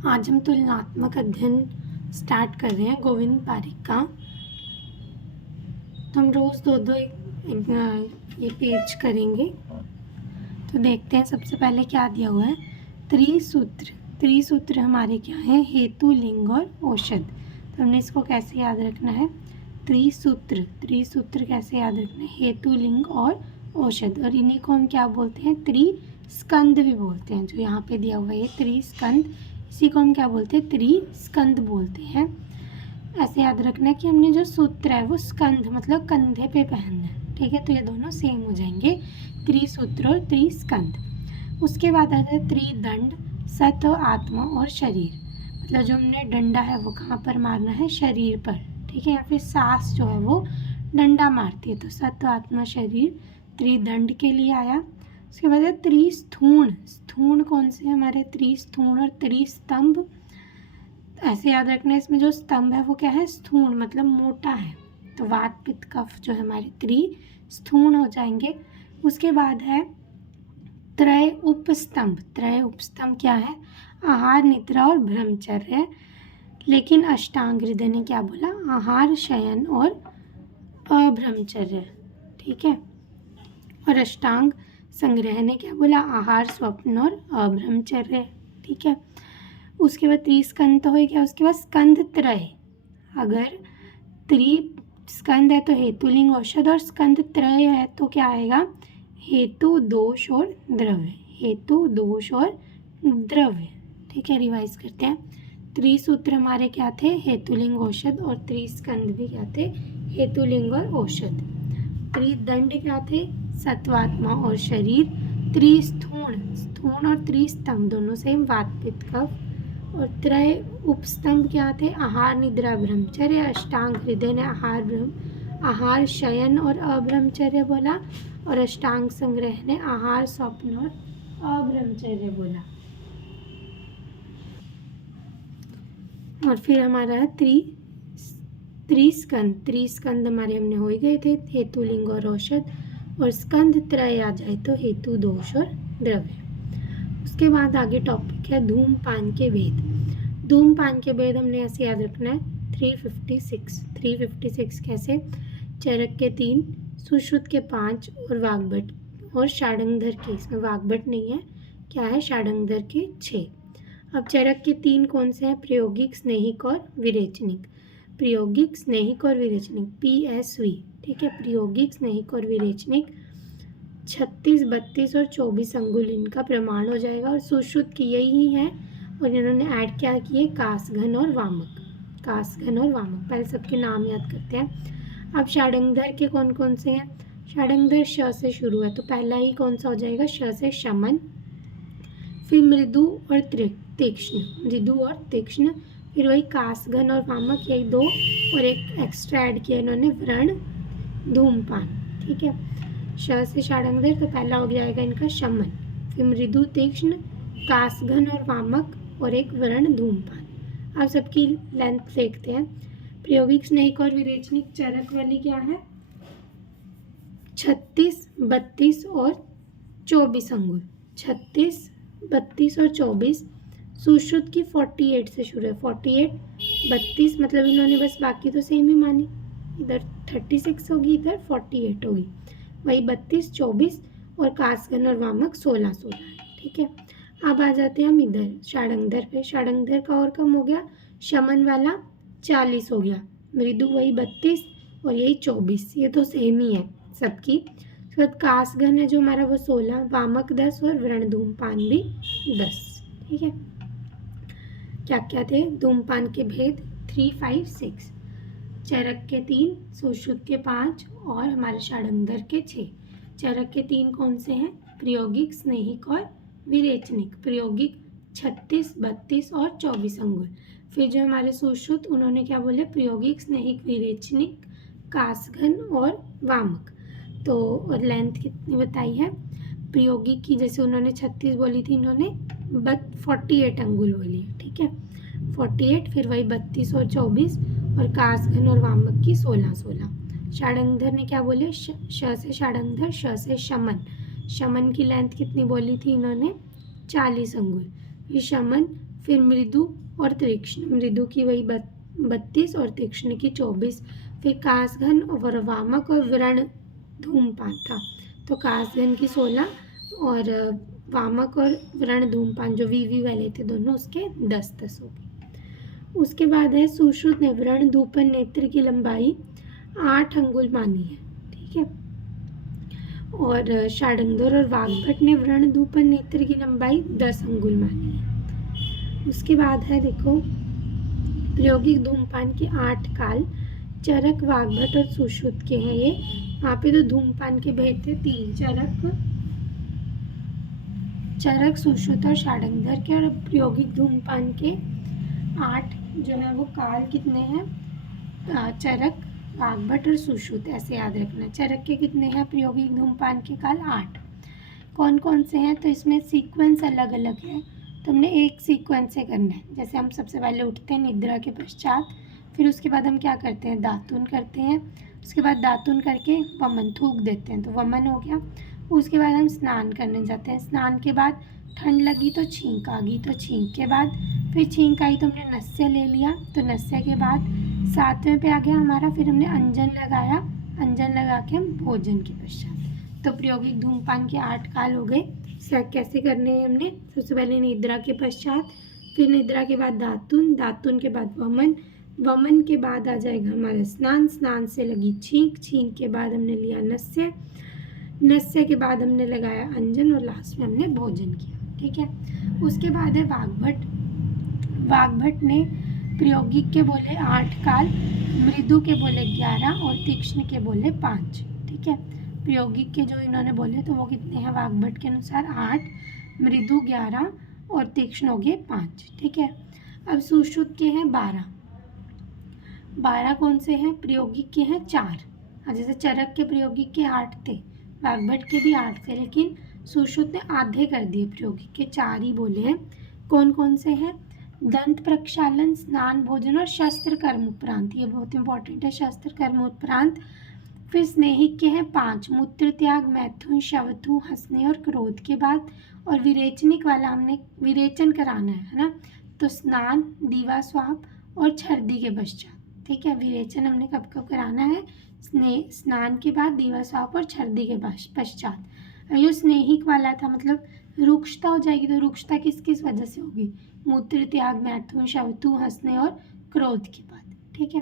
आज हम तुलनात्मक अध्ययन स्टार्ट कर रहे हैं गोविंद पारिक का। तो हम रोज़ दो दो ये पेज करेंगे। तो देखते हैं सबसे पहले क्या दिया हुआ है। त्रिसूत्र। त्रिसूत्र हमारे क्या है? हेतु, लिंग और औषध। तो हमने इसको कैसे याद रखना है? त्रिसूत्र। त्रिसूत्र कैसे याद रखना है? हेतु, लिंग और औषध। और इन्हीं को हम क्या बोलते हैं? त्रिस्कंद भी बोलते हैं। जो यहाँ पे दिया हुआ है त्रिस्कंद, इसी को हम क्या बोलते हैं? त्रिस्कंद बोलते हैं। ऐसे याद रखना है कि हमने जो सूत्र है वो स्कंध मतलब कंधे पे पहनना है। ठीक है, तो ये दोनों सेम हो जाएंगे, त्रिसूत्र और त्रिस्कंद। उसके बाद आता है त्रिदंड, सत्व, आत्मा और शरीर। मतलब जो हमने डंडा है वो कहाँ पर मारना है? शरीर पर। ठीक है, या फिर सांस जो है वो डंडा मारती है। तो सत्व, आत्मा, शरीर त्रिदंड के लिए आया। उसके बाद है त्रिस्थूण। स्थूण कौन से हमारे? त्रिस्थूण और त्रिस्तंभ। ऐसे याद रखना है, इसमें जो स्तंभ है वो क्या है? स्थूण मतलब मोटा है। तो वात, पित्त, कफ जो है हमारे त्रिस्थूण हो जाएंगे। उसके बाद है त्रय उपस्तंभ। त्रय उपस्तंभ क्या है? आहार, निद्रा और ब्रह्मचर्य। लेकिन अष्टांग हृदय ने क्या बोला? आहार, शयन और अब्रह्मचर्य। ठीक है, और अष्टांग संग्रह ने क्या बोला? आहार, स्वप्न और अब्रह्मचर्य। ठीक है, उसके बाद त्रिस्कंद हो गया। उसके बाद स्कंद त्रय। अगर त्रिस्कंद है तो हेतु, लिंग, औषध, और स्कंद त्रय है तो क्या आएगा? हेतु, दोष और द्रव्य। हेतु, दोष और द्रव्य। ठीक है, रिवाइज करते हैं। त्रिसूत्र हमारे क्या थे? हेतु, लिंग, औषध। और त्रिस्कंद भी क्या थे? हेतु, लिंग और औषध। त्रिदंड क्या थे? सत्वात्मा और शरीर। त्रिस्थूण, स्थूण और त्रिस्तंभ दोनों सेम, वात, पित्त, कफ। और त्रय उपस्तंभ क्या थे? आहार, निद्रा, ब्रह्मचर्य। अष्टांग हृदय ने आहार, शयन और अब्रह्मचर्य बोला। और अष्टांग संग्रह ने आहार, स्वप्न और अब्रह्मचर्य बोला। और फिर हमारा है त्रिस्कंद। त्रिस्कंद हमारे हमने हो ही गए थे, हेतु, लिंग और औषध। और स्कंद त्रय आ जाए तो हेतु, दोष और द्रव्य। उसके बाद आगे टॉपिक है धूमपान के भेद। धूमपान के भेद हमने ऐसे याद रखना है 356। 356 कैसे? चरक के 3, सुश्रुत के 5 और वाग्भट और षाडंगधर के, इसमें वाग्भट नहीं है, क्या है? षाडंगधर के 6। अब चरक के 3 कौन से हैं? प्रायोगिक, स्नेहिक और विरेचनिक। प्रायोगिक, स्नेहिक और विरेचनिक, PSV। ठीक है, प्रायोगिक, स्नेहिक और विरेचनिक 36, 32 और 24 अंगुल इनका प्रमाण हो जाएगा। और सुश्रुत की यही है, और इन्होंने ऐड क्या किए? कासघन और वामक। कासघन और वामक, पहले सबके नाम याद करते हैं। अब षाडंगधर के कौन कौन से हैं? षाडंगधर श से शुरू है, तो पहला ही कौन सा हो जाएगा? श से शमन। फिर मृदु और तीक्ष्ण, मृदु और तीक्ष्ण। फिर वही कासघन और वामक, यही दो, और एक एक्स्ट्रा ऐड किया इन्होंने, व्रण, धूमपान। ठीक है, श से षाडंगधर, तो पहला हो जाएगा इनका शमन। फिर मृदु, तीक्ष्ण, कासघन और वामक, और एक व्रण, धूमपान। अब सबकी लेंथ देखते हैं। प्रायोगिक, स्नेहिक और विरेचनिक चरक वाली क्या है? 36, 32 और 24 अंगुल। 36, 32 और 24। सुश्रुत की 48 से शुरू है, 48, 32, मतलब इन्होंने बस बाकी तो सेम ही मानी, इधर 36 होगी, इधर 48 होगी, वही 32, 24, और कासघन और वामक 16, 16। ठीक है, अब आ जाते हैं हम इधर षाडंगधर पे। षाडंगधर का और कम हो गया, शमन वाला 40 हो गया, मृदु वही 32 और यही 24, ये तो सेम ही है सबकी। उसके बाद कासघन है जो हमारा वो 16, वामक 10 और व्रण, धूमपान भी 10। ठीक है, क्या क्या थे धूमपान के भेद? 356। चरक के 3, सुश्रुत के 5 और हमारे षाडंगधर के 6। चरक के 3 कौन से हैं? प्रायोगिक, स्नेहिक और विरेचनिक। प्रायोगिक 36, 32 और 24 अंगुल। फिर जो हमारे सुश्रुत, उन्होंने क्या बोले? प्रायोगिक, स्नेहिक, विरेचनिक, कासघन और वामक। तो और लेंथ कितनी बताई है? प्रायोगिक की जैसे उन्होंने 36 बोली थी, इन्होंने 48 अंगुल बोली है। ठीक है, 48, फिर वही 32 और 24, और कासघन और वामक की 16, 16। षाडंगधर ने क्या बोले? श से षाडंगधर, श से शमन। शमन की लेंथ कितनी बोली थी इन्होंने? 40 अंगुल। फिर शमन, फिर मृदु और तीक्ष्ण, मृदु की वही 32 और तीक्ष्ण की 24। फिर कासघन और वामक और व्रण धूमपान था, तो कासघन की 16 और वामक और व्रण धूमपान जो वीवी वाले थे दोनों, उसके 10 हो गए। उसके बाद है सुश्रुत ने व्रण धूपन नेत्र की लंबाई 8 अंगुल मानी है, ठीक है। और षाडंगर और वाग्भट ने व्रण धूपन नेत्र की लंबाई 10 अंगुल मानी है। उसके बाद है देखो प्रायोगिक धूमपान के 8 काल, चरक, वाग्भट और सुश्रुत के हैं ये। वहाँ पे तो धूमपान के भेद थे 3, चरक, सुश्रुत और षाडंगर के। और प्रायोगिक धूमपान के 8 जो है वो काल कितने हैं, चरक, वाग्भट और सुश्रुत, ऐसे याद रखना। चरक के कितने हैं प्रायोगिक धूमपान के काल, 8। कौन कौन से हैं, तो इसमें सीक्वेंस अलग अलग है, तो हमने एक सीक्वेंस से करना है। जैसे हम सबसे पहले उठते हैं निद्रा के पश्चात, फिर उसके बाद हम क्या करते हैं, दातुन करते हैं। उसके बाद दातुन करके वमन थूक देते हैं, तो वमन हो गया। उसके बाद हम स्नान करने जाते हैं, स्नान के बाद ठंड लगी तो छींक आ गई, तो छींक के बाद फिर छींक आई तो हमने नस्य ले लिया, तो नस्य के बाद 7वें पे आ गया हमारा, फिर हमने अंजन लगाया, अंजन लगा के हम भोजन के पश्चात। तो प्रायोगिक धूमपान के 8 काल हो गए। कैसे करने हैं हमने, सबसे पहले निद्रा के पश्चात, फिर निद्रा के बाद दातुन, दातुन के बाद वमन, वमन के बाद आ जाएगा हमारा स्नान, स्नान से लगी छींक, छींक के बाद हमने लिया नस्य, नस्य के बाद हमने लगाया अंजन और लास्ट में हमने भोजन किया, ठीक है। उसके बाद है वाग्भट, वाग्भट ने प्रायोगिक के बोले 8 काल, मृदु के बोले 11 और तीक्ष्ण के बोले 5, ठीक है। प्रायोगिक के जो इन्होंने बोले तो वो कितने हैं वाग्भट के अनुसार 8, मृदु 11 और तीक्ष्ण हो गए 5, ठीक है। अब सुश्रुत के हैं 12, 12 कौन से हैं, प्रायोगिक के हैं 4। जैसे चरक के प्रायोगिक के 8 थे, वाग्भट के भी 8 थे, लेकिन सुश्रुत ने आधे कर दिए, प्रायोगिक के 4 ही बोले हैं। कौन कौन से हैं, दंत प्रक्षालन, स्नान, भोजन और शस्त्र कर्म उपरांत, ये बहुत इंपॉर्टेंट है, शस्त्र कर्म उपरांत। फिर स्नेहिक के हैं 5, मूत्र त्याग, मैथुन, शवथु, हंसने और क्रोध के बाद। और विरेचनिक वाला हमने विरेचन कराना है ना, तो स्नान, दीवा स्वाप और छर्दी के पश्चात, ठीक है। विरेचन हमने कब कब कराना है, स्नान के बाद, दीवा स्वाप और छर्दी के पश्चात। ये स्नेहिक वाला था, मतलब रुक्षता हो जाएगी, तो रुक्षता किस किस वजह से होगी, मूत्र त्याग, मैथुन, शवथु, हंसने और क्रोध के बाद, ठीक है।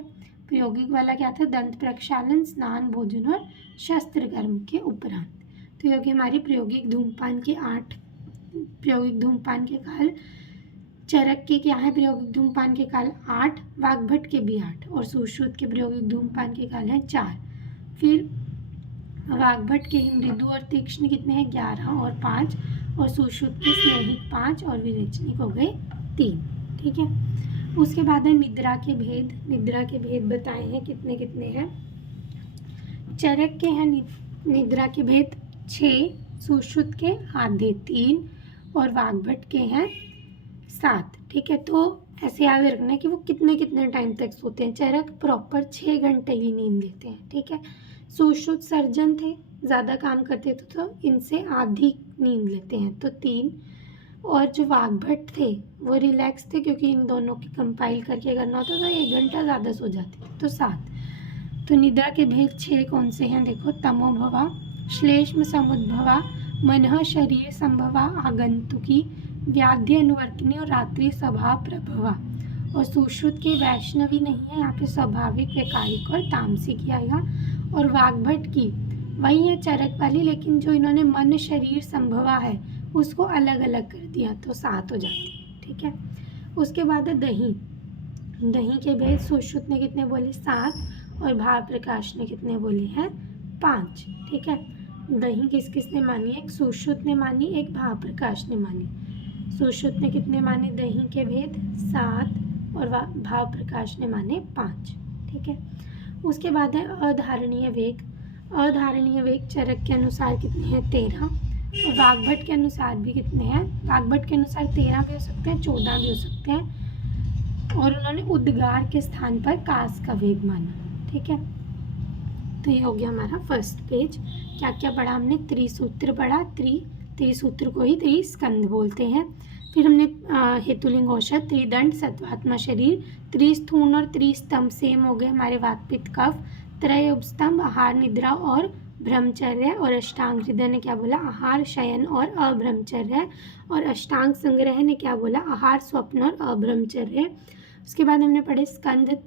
प्रायोगिक वाला क्या था, दंत प्रक्षालन, स्नान, भोजन और शस्त्र कर्म के उपरांत। तो ये होगी हमारी प्रायोगिक धूमपान के 8 प्रायोगिक धूमपान के काल। चरक के क्या है प्रायोगिक धूमपान के काल 8, वाग्भट के भी 8 और सुश्रुत के प्रायोगिक धूमपान के काल हैं 4। फिर वाग्भट के ही मृदु और तीक्ष्ण कितने हैं 11 और 5, और सुश्रुत के स्नेहिक 5 और विरेचनिक हो गए 3, ठीक है। उसके बाद है निद्रा के भेद, निद्रा के भेद बताए हैं कितने कितने हैं। चरक के हैं निद्रा के भेद 6, सुश्रुत के आधे 3 और वाग्भट के हैं 7, ठीक है। तो ऐसे याद रखना है कि वो कितने कितने टाइम तक सोते हैं। चरक प्रॉपर 6 घंटे ही नींद लेते हैं, ठीक है। सुश्रुत सर्जन थे, ज़्यादा काम करते थे तो इनसे आधी नींद लेते हैं, तो 3। और जो वाग्भट थे वो रिलैक्स थे, क्योंकि इन दोनों की कंपाइल करके करना होता तो 1 घंटा ज़्यादा सो जाते, तो 7। तो निद्रा के भेद 6 कौन से हैं देखो, तमोभवा, श्लेष्म समुद्भवा, मनः शरीर संभवा, आगंतुकी, व्याधि अनुवर्तिनी और रात्रि स्वभाव प्रभवा। और सुश्रुत के वैष्णवी नहीं है, यहाँ पे स्वाभाविक, वैकारिक और तामसिक ही आएगा। और वाग्भट की वही है चरक वाली, लेकिन जो इन्होंने मन शरीर संभवा है उसको अलग अलग कर दिया, तो 7 हो जाती है, ठीक है। उसके बाद है दही, दही के भेद सुश्रुत ने कितने बोले 7 और भाव प्रकाश ने कितने बोले हैं 5, ठीक है। दही किस किस ने मानी, एक सुश्रुत ने मानी, एक भाव प्रकाश ने मानी। सुश्रुत ने कितने माने दही के भेद 7 और भाव प्रकाश ने माने 5, ठीक है। उसके बाद है अधारणीय वेग, अधारणीय वेग चरक के अनुसार कितने हैं 13 और वाग्भट के अनुसार भी कितने हैं, वाग्भट के अनुसार 13 भी हो सकते हैं, 14 भी हो सकते हैं। और उन्होंने उद्गार के स्थान पर कास का वेग माना, ठीक है। तो ये हो गया हमारा फर्स्ट पेज। क्या क्या पढ़ा हमने, त्रिसूत्र पढ़ा, त्रिसूत्र को ही त्रिस्कंद बोलते हैं। फिर हमने हेतुलिंग औषध, त्रिदंड सत्वात्मा शरीर, त्रिस्थूण और त्रिस्तंभ सेम हो गए हमारे वात पित्त कफ, त्रय उपस्तंभ आहार निद्रा और ब्रह्मचर्य, और अष्टांग हृदय ने क्या बोला, आहार शयन और अब्रह्मचर्य, और अष्टांग संग्रह ने क्या बोला, आहार स्वप्न और अब्रह्मचर्य। उसके बाद हमने पढ़े स्कंध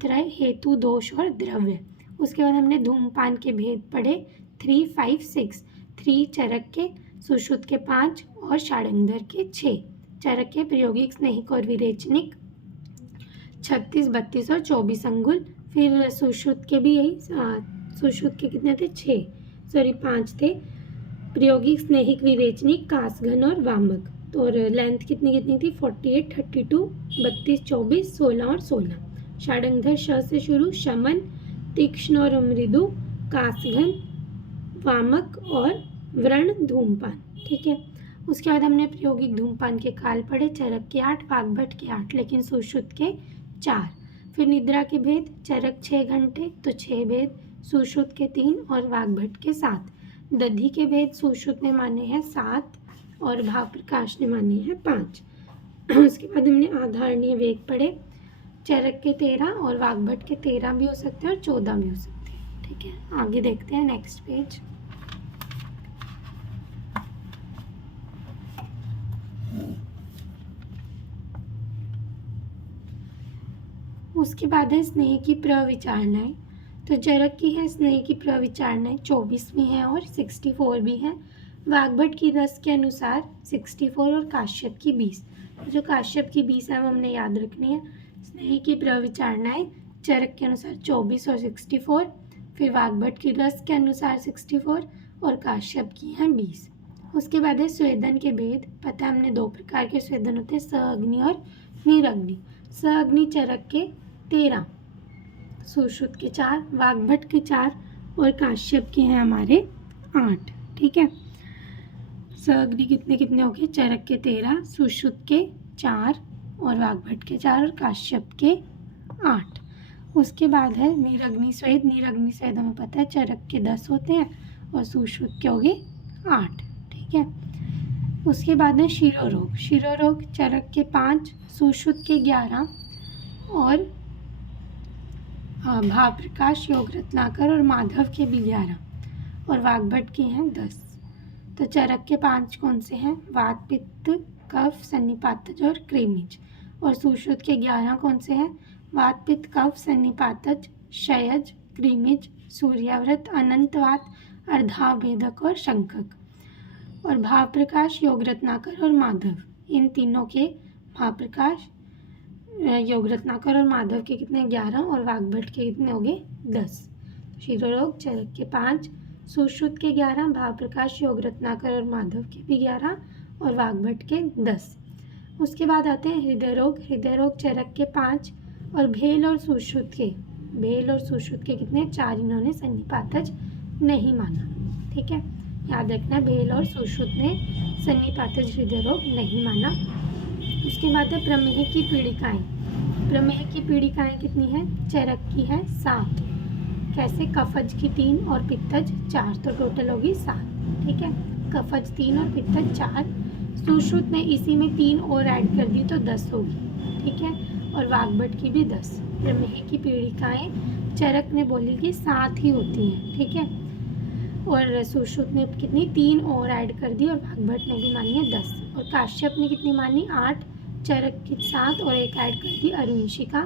त्रय हेतु दोष और द्रव्य। उसके बाद हमने धूमपान के भेद पढ़े 3, 5, 6, 3 चरक के, सुश्रुत के 5 और षाडंगर के 6। चरक के प्रायोगिक, स्नेहिक और विरेचनिक 36, 32 और 24 अंगुल। फिर सुश्रुत के भी यही, सुश्रुत के कितने थे, 5 थे, प्रायोगिक, स्नेहिक, विरेचनिक, कासघन और वामक। तो और लेंथ कितनी थी, 48, 32, 32, 24, 16 और 16। षाडंगर श से शुरू, शमन, तीक्ष्ण और मृदु, कासघन, वामक और व्रण धूमपान। ठीक है। उसके बाद हमने प्रायोगिक धूमपान के काल पढ़े, चरक के 8, वाग्भट के 8, लेकिन सुश्रुत के 4। फिर निद्रा के भेद, चरक 6 घंटे तो 6 भेद, सुश्रुत के 3 और वाग्भट के 7। दधि के भेद सुश्रुत ने माने हैं 7 और भाव प्रकाश ने माने हैं 5। उसके बाद हमने आधारणीय वेग पढ़े, चरक के 13 और वाग्भट के 13 भी हो सकते हैं और 14 भी हो सकते हैं। ठीक है, आगे देखते हैं नेक्स्ट पेज। उसके बाद है स्नेह की प्रविचारणाएं। तो चरक की है स्नेह की प्रविचारणाएं 24 भी हैं और 64 भी हैं। वाग्भट की रस के अनुसार 64 और काश्यप की 20। जो काश्यप की 20 है वो हमने याद रखनी है। स्नेह की प्रविचारणाएं चरक के अनुसार 24 और 64, फिर वाग्भट की रस के अनुसार 64 और काश्यप की हैं 20। उसके बाद है स्वेदन के भेद। पता है हमने 2 प्रकार के स्वेदन होते हैं, सअग्नि और निरग्नि। सअग्नि चरक के 13, सुश्रुत के 4, वाग्भट के 4 और काश्यप के हैं हमारे 8। ठीक है, सअग्नि कितने हो गए, चरक के 13, सुश्रुत के 4 और वाग्भट के 4 और काश्यप के 8। उसके बाद है निरग्नि स्वेद। निरग्नि स्वेद हमें पता है चरक के 10 होते हैं और सुश्रुत के हो गए 8। ठीक है। उसके बाद है शिरोरोग। शिरोरोग चरक के 5, सुश्रुत के 11 और भाव प्रकाश, योग रत्नाकर और माधव के भी 11 और वाग्भट के हैं 10। तो चरक के 5 कौन से हैं, वात पित्त कफ सन्निपातज और क्रेमिज। और सुश्रुत के 11 कौन से हैं, वात पित्त कफ सन्निपातज, क्षयज, क्रीमिज, सूर्याव्रत, अनंतवात, अर्धाभेदक और शंखक। और भाव प्रकाश, योग रत्नाकर और माधव, इन तीनों के भाव प्रकाश, योग रत्नाकर और माधव के कितने 11 और वाग्भट के कितने हो गए 10। शिरोरोग चरक के 5, सुश्रुत के 11, भाव प्रकाश, योग रत्नाकर और माधव के भी 11 और वाग्भट के 10। उसके बाद आते हैं हृदय रोग। हृदय रोग चरक के 5 और भेल और सुश्रुत के कितने 4, इन्होंने सन्निपातज नहीं माना। ठीक है, याद रखना भेल और सुश्रुत ने सन्निपातज हृदय रोग नहीं माना। उसके बाद है प्रमेह की पीड़िकाएं। प्रमेह की पीड़िकाएं कितनी है, चरक की है 7, कैसे, कफज की 3 और पित्तज 4, तो टोटल होगी 7। ठीक है, कफज 3 और पित्तज 4। सुश्रुत ने इसी में 3 और ऐड कर दी तो 10 होगी। ठीक है, और वाग्भट की भी 10। प्रमेह की पीड़िकाएं चरक ने बोली कि 7 ही होती हैं। ठीक है, और सुश्रुत ने कितनी 3 और ऐड कर दी और वाग्भट ने भी मानी है 10। और काश्यप ने कितनी मानी 8, चरक की 7 और 1 ऐड कर दी अरुंशिका।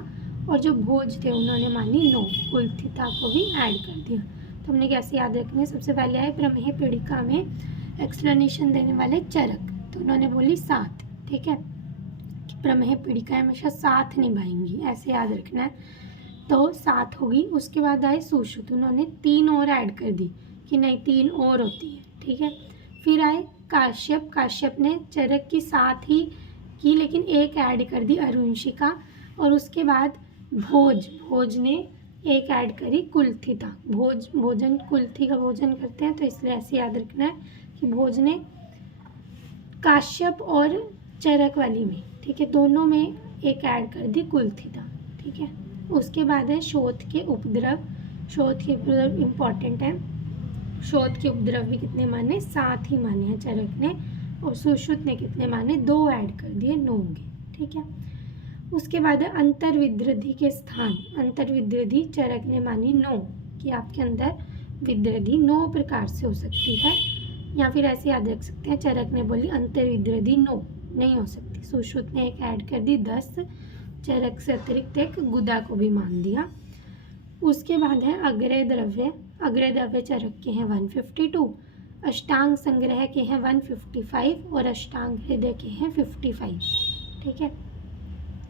और जो भोज थे उन्होंने मानी 9, कुलथिता को भी ऐड कर दिया। तो हमने कैसे याद रखनी है, सबसे पहले आए प्रमेह पीड़िका में एक्सप्लेनेशन देने वाले चरक, तो उन्होंने बोली 7। ठीक है, प्रमेह पीड़िकाएं हमेशा 7 निभाएंगी, ऐसे याद रखना है, तो 7 होगी। उसके बाद आए सुश्रुत, उन्होंने 3 और ऐड कर दी कि नहीं 3 और होती है। ठीक है, फिर आए काश्यप ने चरक की 7 ही की लेकिन 1 ऐड कर दी अरुंशिका। और उसके बाद भोज ने 1 ऐड करी कुलथिता। भोजन कुलथी का भोजन करते हैं, तो इसलिए ऐसे याद रखना है कि भोज ने काश्यप और चरक वाली में, ठीक है, दोनों में 1 ऐड कर दी कुलथिता। ठीक है, उसके बाद है शोथ के उपद्रव इम्पॉर्टेंट है। शोथ के उपद्रव भी कितने माने, 7 ही माने हैं चरक ने। और सुश्रुत ने कितने माने 2 ऐड कर दिए, 9 हो गए। ठीक है, उसके बाद है अंतर विद्रधि के स्थान। अंतर विद्रधि चरक ने मानी 9 कि आपके अंदर विद्रधि 9 प्रकार से हो सकती है, या फिर ऐसे याद रख सकते हैं चरक ने बोली अंतर विद्रधि 9 नहीं हो सकती। सुश्रुत ने एक ऐड कर दी 10, चरक से अतिरिक्त एक गुदा को भी मान दिया। उसके बाद है अग्रय द्रव्य। अग्रय द्रव्य चरक के हैं 152, अष्टांग संग्रह के हैं 155 और अष्टांग हृदय के हैं 55। ठीक है,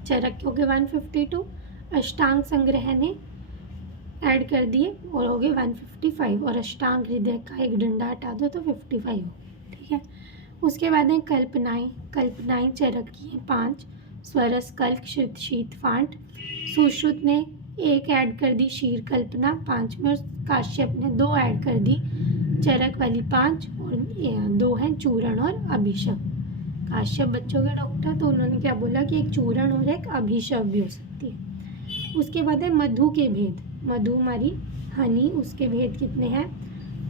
चरक के हो गए 152, अष्टांग संग्रह ने ऐड कर दिए और हो गए 155, और अष्टांग हृदय का एक डंडा हटा दो तो 55 हो। ठीक है, उसके बाद है कल्पनाएं। कल्पनाएं चरक की हैं 5, स्वरस, कल्क, श्रित, शीत, फांट। सुश्रुत ने एक ऐड कर दी शीर कल्पना 5 में, और काश्यप ने 2 ऐड कर दी चरक वाली 5, और 2 हैं चूरण और अभिशव। काश्यप बच्चों के डॉक्टर, तो उन्होंने क्या बोला कि एक चूरण और एक अभिशव भी हो सकती है। उसके बाद है मधु के भेद। मधु हमारी हनी, उसके भेद कितने हैं?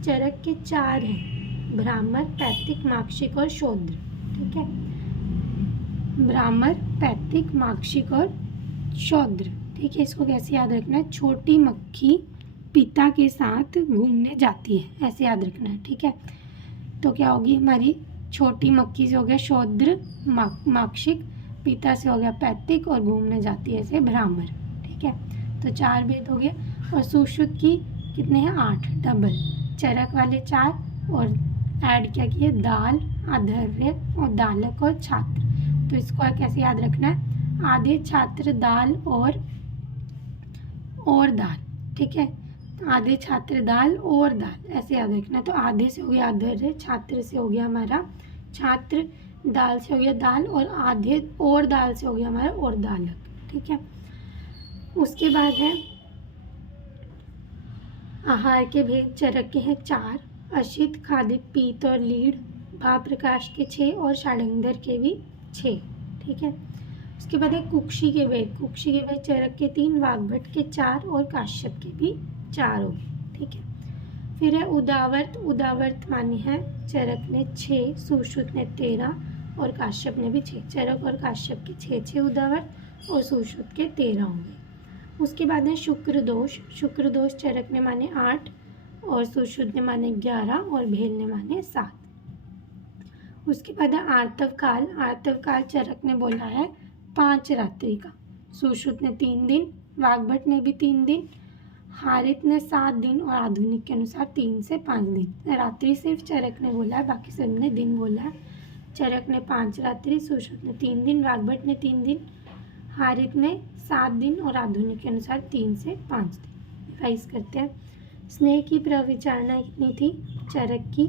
चरक के 4 हैं, ब्राह्मण, पैतृक, माक्षिक और शूद्र। ठीक है, ब्राह्मण, पैतृक, माक्षिक और शूद्र। ठीक है, इसको कैसे याद रखना है? छोटी मक्खी पिता के साथ घूमने जाती है, ऐसे याद रखना है। ठीक है, तो क्या होगी हमारी? छोटी मक्खी से हो गया शूद्र, माक्षिक, पिता से हो गया पैतृक, और घूमने जाती है ऐसे ब्राह्मण। ठीक है, तो 4 भेद हो गए। और सुश्रुत की कितने हैं? 8, डबल। चरक वाले 4 और ऐड क्या किए? दाल, आधर्य और दालक और छात्र। तो इसको कैसे याद रखना है? आधे छात्र दाल और दाल। ठीक है, आधे छात्र दाल और दाल, ऐसे याद रखना है। तो आधे से हो गया आधर्य, छात्र से हो गया हमारा छात्र, दाल से हो गया दाल, और आधे और दाल से हो गया हमारा और दालक। ठीक है, उसके बाद है आहार के भेद। चरक के हैं 4, अशित, खादित, पीत और लीड। भाव प्रकाश के 6 और षाडंगर के भी 6। ठीक है, उसके बाद है कुक्षी के भेद। कुक्षी के भेद चरक के 3, वाग्भट के 4 और काश्यप के भी 4 हो गए। ठीक है, फिर है उदावर्त। उदावर्त माने हैं चरक ने 6, सुश्रुत ने 13 और काश्यप ने भी 6। चरक और काश्यप के 6 उदावर्त और सुश्रुत के 13 होंगे। उसके बाद है शुक्र दोष। शुक्र दोष चरक ने माने 8 और सुश्रुत ने माने 11 और भेल ने माने 7। उसके बाद है आर्तव काल। आर्तव काल चरक ने बोला है 5 रात्रि का, सुश्रुत ने 3 दिन, वाग्भट ने भी 3 दिन, हारित ने 7 दिन और आधुनिक के अनुसार 3 से 5 दिन। रात्रि सिर्फ चरक ने बोला है, बाकी सब ने दिन बोला है। चरक ने 5 रात्रि, सुश्रुत ने 3 दिन, वाग्भट ने 3 दिन, हारित ने 7 दिन और आधुनिक के अनुसार 3 से 5 दिन। रिवाइज करते हैं। स्नेह की प्रविचारणा कितनी थी? चरक की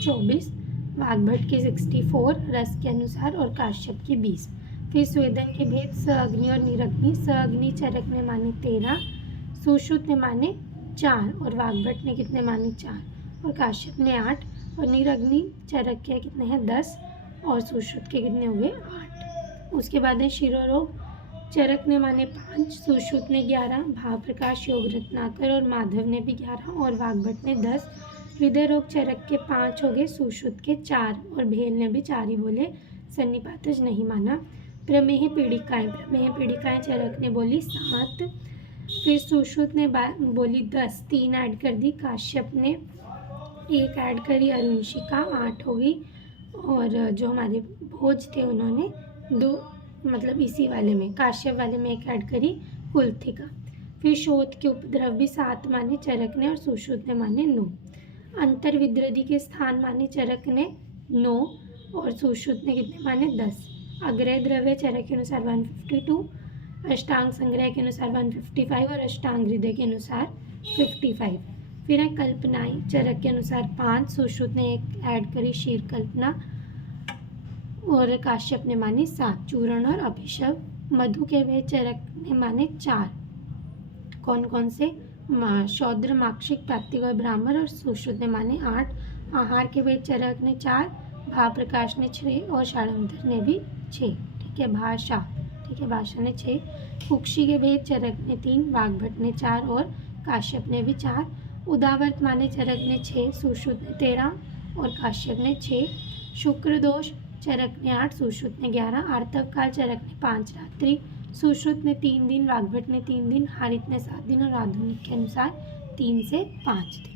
24, वाग्भट की 64 रस के अनुसार और काश्यप की 20। फिर स्वेदन के भेद स अग्नि और निरग्नि। स अग्नि चरक ने माने 13, सुश्रुत ने माने 4 और वाग्भट ने कितने माने? 4 और काश्यप ने 8। और निरग्नि चरक के कितने हैं? 10 और सुश्रुत के कितने हो गए? 8। उसके बाद है शिरोरोग। चरक ने माने 5, सुश्रुत ने 11, भाव प्रकाश, योग रत्नाकर और माधव ने भी 11 और वाग्भट ने 10। हृदय रोग चरक के 5 हो गए, सुश्रुत के 4 और भेल ने भी 4 ही बोले, सन्निपातज नहीं माना। प्रमेह पीड़िकाएं। प्रमेह पीड़िकाएं चरक ने बोली 7, फिर सुश्रुत ने बोली 10, 3 ऐड कर दी, काश्यप ने 1 ऐड करी, अरुणशिका 8 हो गई, और जो हमारे भोज थे उन्होंने 2, मतलब इसी वाले में काश्यप वाले में 1 ऐड करी, कुलथिका। फिर शोथ के उपद्रव भी 7 माने चरक ने और सुश्रुत ने माने 9। अंतर विद्रधि के स्थान माने चरक ने 9 और सुश्रुत ने कितने माने? 10। अग्रय द्रव्य चरक के अनुसार 152, अष्टांग संग्रह के अनुसार 155 और अष्टांग हृदय के अनुसार 55। फिर है कल्पनाएं। चरक के अनुसार 5, सुश्रुत ने 1 ऐड करी, शीर कल्पना, और काश्यप ने माने 7, चूरण और अभिशव। मधु के भेद चरक ने माने 4, कौन कौन से? शूद्र, माक्षिक, पैतृक और ब्राह्मण, और सुश्रुत ने माने 8। आहार के भेद चरक ने 4, भाव प्रकाश ने 6 और षाडंगर ने भी 6। ठीक है, भाषा। ठीक है, भाषा ने 6। कुक्षी के भेद चरक ने 3, वाग्भट ने 4 और काश्यप ने भी 4। उदावर्त माने चरक ने 6, सुश्रुत ने 13 और काश्यप ने 6। शुक्र दोष, चरक ने 8, सुश्रुत ने 11, आर्तव काल चरक ने 5 रात्रि, सुश्रुत ने 3 दिन, वाग्भट ने 3 दिन, हारित ने 7 दिन और आधुनिक के अनुसार 3 से 5 दिन।